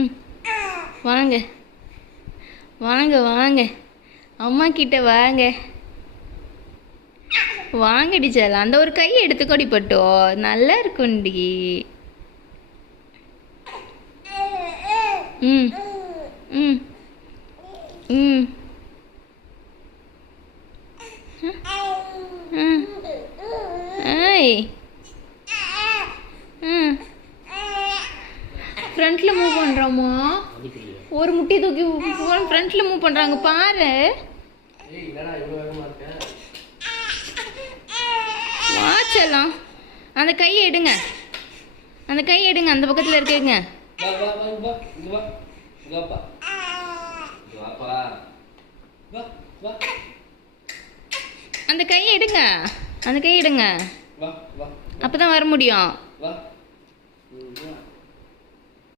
ம் வாங்க வாங்க வாங்க அம்மா கிட்ட வாங்க. வாங்கடி செல்லம், அந்த ஒரு கையை எடுத்துக்கோடி பட்டோ, நல்லா இருக்கும்டி. ம் ம் ம் ஏய் ம் ஃப்ரண்ட்டில் மூவ் பண்ணுறோமா? ஒரு முட்டி தூக்கி ஃப்ரண்ட்டில் மூவ் பண்ணுறாங்க பாரு. வாச்சலாம், அந்த கையை எடுங்க, அந்த கையை எடுங்க, அந்த பக்கத்தில் இருக்குங்க. அந்த கையை எடுங்க, அந்த கையை எடுங்க, அப்பதான் வர முடியும்.